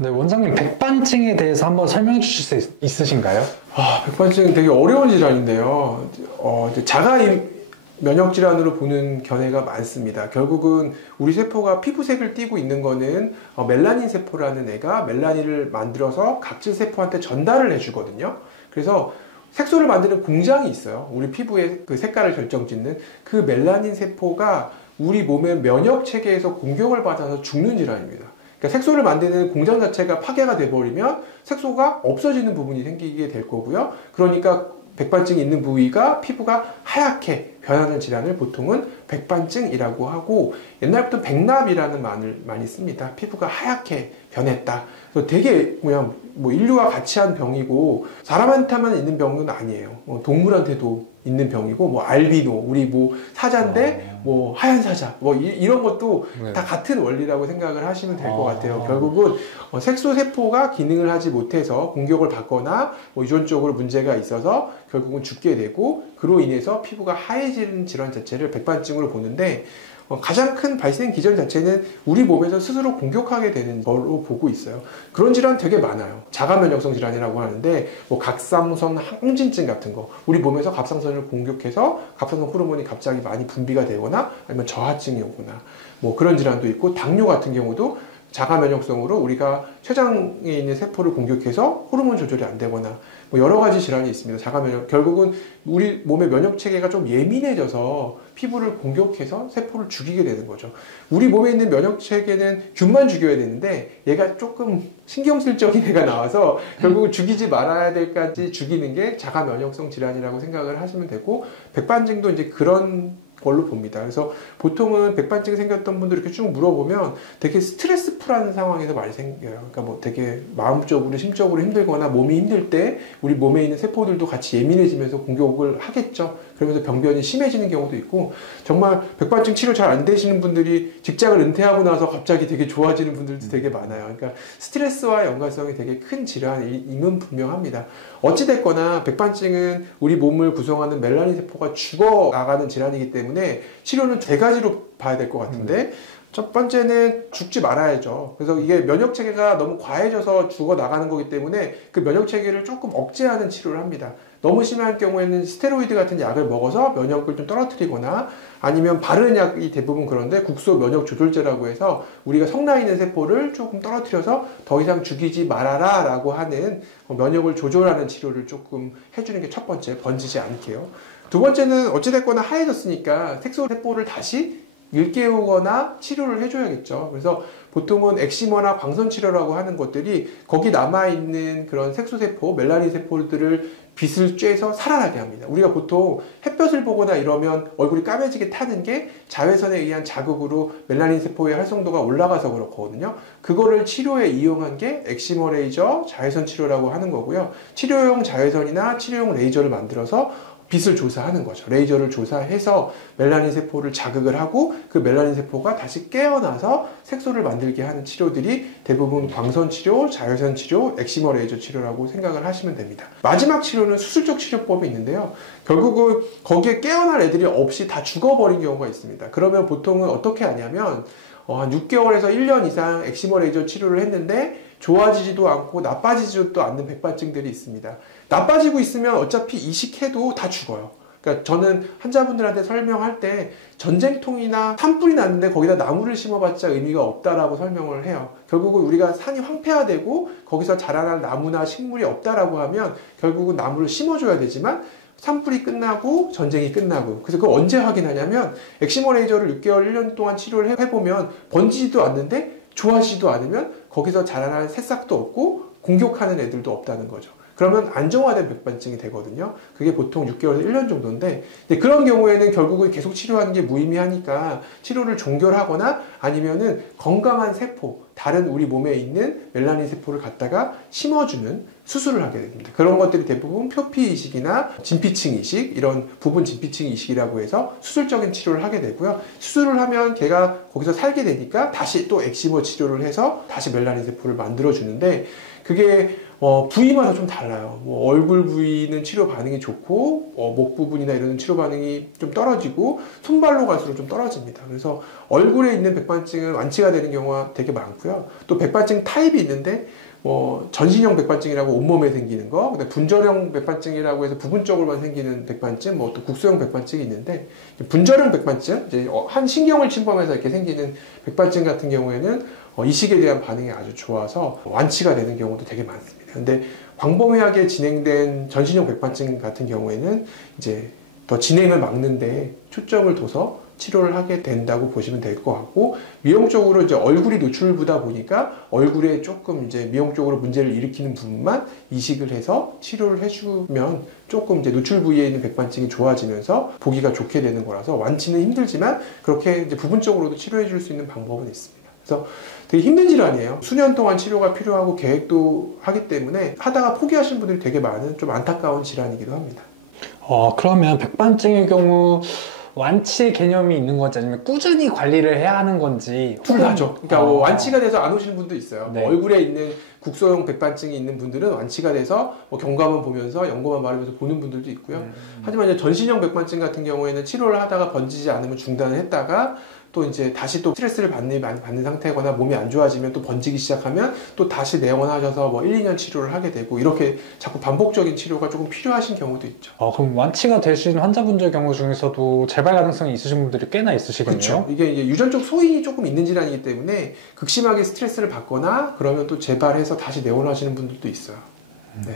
네, 원장님 백반증에 대해서 한번 설명해 주실 수 있으신가요? 백반증은 되게 어려운 질환인데요. 이제 자가 면역 질환으로 보는 견해가 많습니다. 결국은 우리 세포가 피부색을 띠고 있는 거는 멜라닌 세포라는 애가 멜라닌을 만들어서 각질 세포한테 전달을 해주거든요. 그래서 색소를 만드는 공장이 있어요. 우리 피부의 그 색깔을 결정짓는 그 멜라닌 세포가 우리 몸의 면역 체계에서 공격을 받아서 죽는 질환입니다. 그러니까 색소를 만드는 공장 자체가 파괴가 돼버리면 색소가 없어지는 부분이 생기게 될 거고요. 그러니까 백반증이 있는 부위가 피부가 하얗게 변하는 질환을 보통은 백반증이라고 하고, 옛날부터 백납이라는 말을 많이 씁니다. 피부가 하얗게 변했다. 그래서 되게 그냥 뭐 인류와 같이 한 병이고 사람한테만 있는 병은 아니에요. 동물한테도 있는 병이고, 뭐 알비노, 우리 뭐 사자인데 뭐 하얀 사자, 뭐 이런 것도 네. 다 같은 원리라고 생각을 하시면 될 것 같아요. 결국은 색소 세포가 기능을 하지 못해서 공격을 받거나 뭐 유전적으로 문제가 있어서 결국은 죽게 되고, 그로 인해서 피부가 하얘지는 질환 자체를 백반증으로 보는데, 가장 큰 발생 기전 자체는 우리 몸에서 스스로 공격하게 되는 걸로 보고 있어요. 그런 질환 되게 많아요. 자가면역성 질환이라고 하는데, 뭐 갑상선 항진증 같은 거, 우리 몸에서 갑상선을 공격해서 갑상선 호르몬이 갑자기 많이 분비가 되거나 아니면 저하증이 오거나, 뭐 그런 질환도 있고, 당뇨 같은 경우도 자가면역성으로 우리가 췌장에 있는 세포를 공격해서 호르몬 조절이 안 되거나, 뭐 여러 가지 질환이 있습니다. 자가면역, 결국은 우리 몸의 면역 체계가 좀 예민해져서 피부를 공격해서 세포를 죽이게 되는 거죠. 우리 몸에 있는 면역 체계는 균만 죽여야 되는데 얘가 조금 신경질적인 애가 나와서 결국은 죽이지 말아야 될까지 죽이는 게 자가면역성 질환이라고 생각을 하시면 되고, 백반증도 이제 그런 걸로 봅니다. 그래서 보통은 백반증이 생겼던 분들 이렇게 쭉 물어보면 되게 스트레스풀한 상황에서 많이 생겨요. 그러니까 뭐 되게 마음적으로, 심적으로 힘들거나 몸이 힘들 때 우리 몸에 있는 세포들도 같이 예민해지면서 공격을 하겠죠. 그러면서 병변이 심해지는 경우도 있고, 정말 백반증 치료 잘 안 되시는 분들이 직장을 은퇴하고 나서 갑자기 되게 좋아지는 분들도 되게 많아요. 그러니까 스트레스와 연관성이 되게 큰 질환임은 분명합니다. 어찌됐거나 백반증은 우리 몸을 구성하는 멜라닌 세포가 죽어나가는 질환이기 때문에 치료는 두 가지로 봐야 될 것 같은데, 첫 번째는 죽지 말아야죠. 그래서 이게 면역 체계가 너무 과해져서 죽어 나가는 거기 때문에 그 면역 체계를 조금 억제하는 치료를 합니다. 너무 심한 경우에는 스테로이드 같은 약을 먹어서 면역을 좀 떨어뜨리거나, 아니면 바르는 약이 대부분 그런데 국소 면역 조절제라고 해서 우리가 성나 있는 세포를 조금 떨어뜨려서 더 이상 죽이지 말아라 라고 하는 면역을 조절하는 치료를 조금 해주는 게 첫 번째, 번지지 않게요. 두 번째는 어찌됐거나 하얘졌으니까 색소 세포를 다시 일깨우거나 치료를 해줘야겠죠. 그래서 보통은 엑시머나 광선치료라고 하는 것들이 거기 남아있는 그런 색소세포, 멜라닌 세포들을 빛을 쬐서 살아나게 합니다. 우리가 보통 햇볕을 보거나 이러면 얼굴이 까매지게 타는 게 자외선에 의한 자극으로 멜라닌 세포의 활성도가 올라가서 그렇거든요. 그거를 치료에 이용한 게 엑시머 레이저 자외선 치료라고 하는 거고요. 치료용 자외선이나 치료용 레이저를 만들어서 빛을 조사하는 거죠. 레이저를 조사해서 멜라닌 세포를 자극을 하고 그 멜라닌 세포가 다시 깨어나서 색소를 만들게 하는 치료들이 대부분 광선 치료, 자외선 치료, 엑시머 레이저 치료라고 생각을 하시면 됩니다. 마지막 치료는 수술적 치료법이 있는데요. 결국은 거기에 깨어날 애들이 없이 다 죽어버린 경우가 있습니다. 그러면 보통은 어떻게 하냐면 한 6개월에서 1년 이상 엑시머 레이저 치료를 했는데 좋아지지도 않고 나빠지지도 않는 백반증들이 있습니다. 나빠지고 있으면 어차피 이식해도 다 죽어요. 그러니까 저는 환자분들한테 설명할 때 전쟁통이나 산불이 났는데 거기다 나무를 심어봤자 의미가 없다라고 설명을 해요. 결국은 우리가 산이 황폐화되고 거기서 자라날 나무나 식물이 없다라고 하면 결국은 나무를 심어줘야 되지만, 산불이 끝나고 전쟁이 끝나고, 그래서 그걸 언제 확인하냐면 엑시머 레이저를 6개월, 1년 동안 치료를 해보면 번지지도 않는데 좋아지지도 않으면 거기서 자라날 새싹도 없고 공격하는 애들도 없다는 거죠. 그러면 안정화된 백반증이 되거든요. 그게 보통 6개월에서 1년 정도인데, 근데 그런 경우에는 결국은 계속 치료하는 게 무의미하니까 치료를 종결하거나 아니면은 건강한 세포, 다른 우리 몸에 있는 멜라닌 세포를 갖다가 심어주는 수술을 하게 됩니다. 그런 것들이 대부분 표피 이식이나 진피층 이식, 이런 부분 진피층 이식이라고 해서 수술적인 치료를 하게 되고요. 수술을 하면 걔가 거기서 살게 되니까 다시 또 엑시머 치료를 해서 다시 멜라닌 세포를 만들어주는데, 그게 부위마다 좀 달라요. 뭐 얼굴 부위는 치료 반응이 좋고 목 부분이나 이런 치료 반응이 좀 떨어지고 손발로 갈수록 좀 떨어집니다. 그래서 얼굴에 있는 백반증은 완치가 되는 경우가 되게 많고요. 또 백반증 타입이 있는데 전신형 백반증이라고 온몸에 생기는 거, 그다음에 분절형 백반증이라고 해서 부분적으로만 생기는 백반증, 또 국소형 백반증이 있는데 분절형 백반증, 이제 한 신경을 침범해서 이렇게 생기는 백반증 같은 경우에는 이식에 대한 반응이 아주 좋아서 완치가 되는 경우도 되게 많습니다. 근데 광범위하게 진행된 전신형 백반증 같은 경우에는 이제 더 진행을 막는데 초점을 둬서 치료를 하게 된다고 보시면 될 것 같고, 미용적으로 이제 얼굴이 노출부다 보니까 얼굴에 조금 이제 미용적으로 문제를 일으키는 부분만 이식을 해서 치료를 해주면 조금 이제 노출 부위에 있는 백반증이 좋아지면서 보기가 좋게 되는 거라서 완치는 힘들지만 그렇게 이제 부분적으로도 치료해 줄 수 있는 방법은 있습니다. 그래서 되게 힘든 질환이에요. 수년 동안 치료가 필요하고 계획도 하기 때문에 하다가 포기하신 분들이 되게 많은 좀 안타까운 질환이기도 합니다. 그러면 백반증의 경우 완치의 개념이 있는 건지 아니면 꾸준히 관리를 해야 하는 건지 둘 다죠. 그러니까 완치가 돼서 안 오시는 분도 있어요. 네. 얼굴에 있는 국소형 백반증이 있는 분들은 완치가 돼서 경과만 보면서 연고만 바르면서 보는 분들도 있고요. 하지만 이제 전신형 백반증 같은 경우에는 치료를 하다가 번지지 않으면 중단을 했다가 또 이제 다시 또 스트레스를 많이 받는 상태거나 몸이 안 좋아지면 또 번지기 시작하면 또 다시 내원하셔서 1, 2년 치료를 하게 되고 이렇게 자꾸 반복적인 치료가 조금 필요하신 경우도 있죠. 그럼 완치가 되신 환자분들 경우 중에서도 재발 가능성이 있으신 분들이 꽤나 있으시겠네요. 그렇죠. 이게 이제 유전적 소인이 조금 있는 질환이기 때문에 극심하게 스트레스를 받거나 그러면 또 재발해서 다시 내원하시는 분들도 있어요. 네.